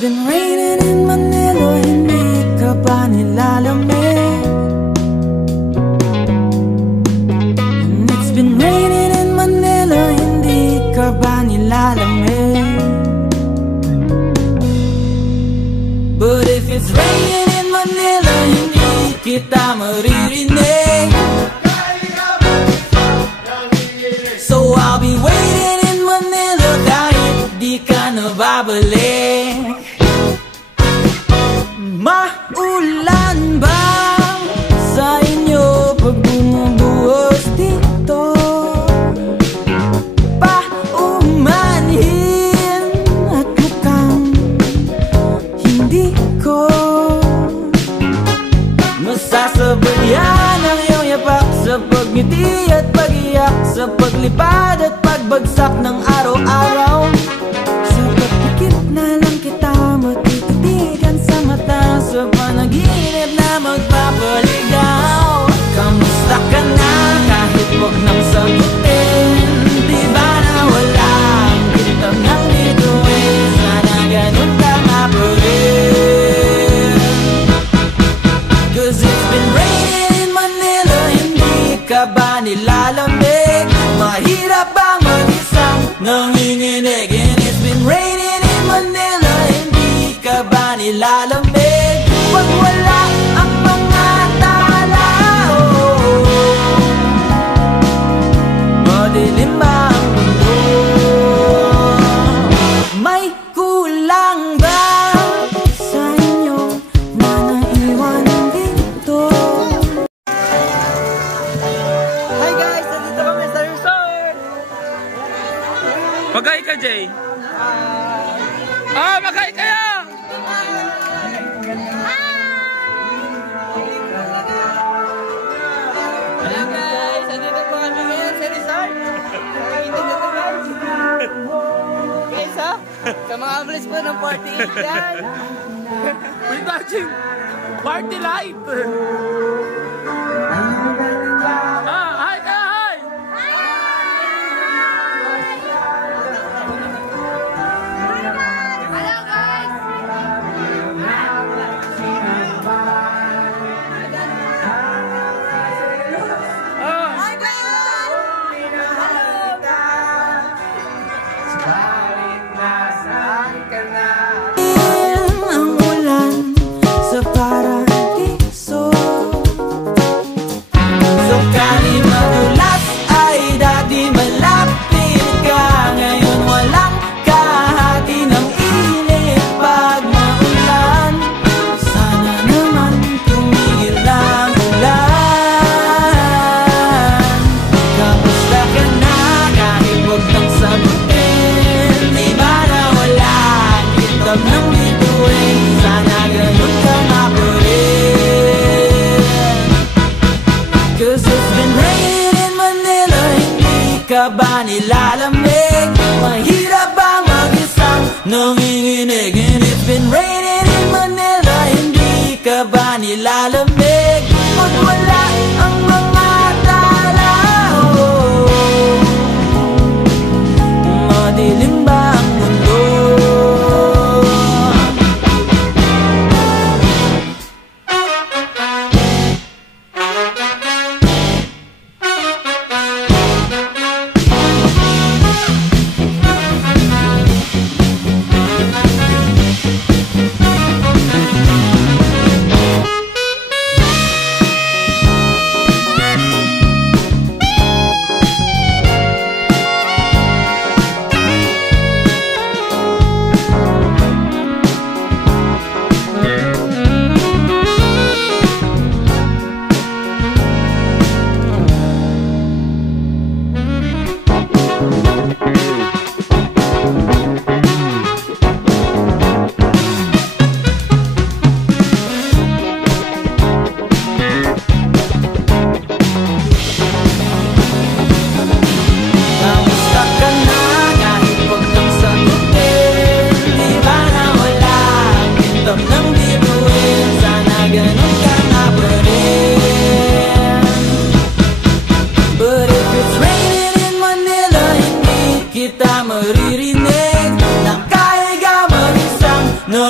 been raining in Manila, hindi ka ba nilalamig? And it's been raining in Manila, hindi ka ba nilalamig? But if it's raining in Manila, hindi kita maririnig. So I'll be waiting in Manila kahit di ka nababalik. Maulan ba sa inyo pag bumubuhos dito? Paumanhin at mukhang hindi ko masasabayan ang iyong yapak sa pagngiti at pag-iyak, sa paglipad at pagbagsak ng araw-araw. Sa pagpikit na lang kita matititigan sa mata, sa panaginip na magpapaligaw. Kamusta ka na kahit wag nang sagutin? Di ba na wala ang kitang nang bituin? Sana ganun ka nga pa rin. Cause it's been raining in Manila, hindi ka ba nilalamig? Mahirap bang mag-isang nanginginig? And it's been raining in Manila, hindi ka ba nilalamig? Pag wala ang mga tala, madilim ba ang mundo? May kulang ba sa inyo na naiwan dito? Hi guys! Nandito kami sa resort! Magay ka, Jay! Magay kayo! Hello guys! Nandito po kami ngayon sa resort! Nakakita nyo to guys! Guys ha? Sa mga ambulance po ng 48 yan! We're touching party light! Hi ka! Hi! Hello guys! Hi guys! Ang ulan sa paradiso, sakali madulas ay dati malapit ka. Ngayon walang kahati ng init pag maulan. Sana naman tumigil ang ulan. Kamusta ka na kahit wag nang sagutin? Di ba na wala ang kitab ng bituin? Sana ganun ka nga pa rin. Cause it's been raining in Manila, hindi ka ba nilalamig? Mahirap bang mag-isang nanginginig? And it's been raining in Manila, hindi ka ba nilalamig? Pag wala ang mga tala, madilim ba ang mundo? Kamusta ka na kahit wag nang sagutin? Di ba na wala ang kitab ng bituin? Sana ganun ka nga pa rin. But if it's raining in Manila, hindi kita maririnig. Nang kaya ka mag-isang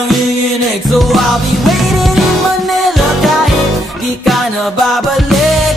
nanginginig. So I'll be waiting in Manila kahit di ka na babalik.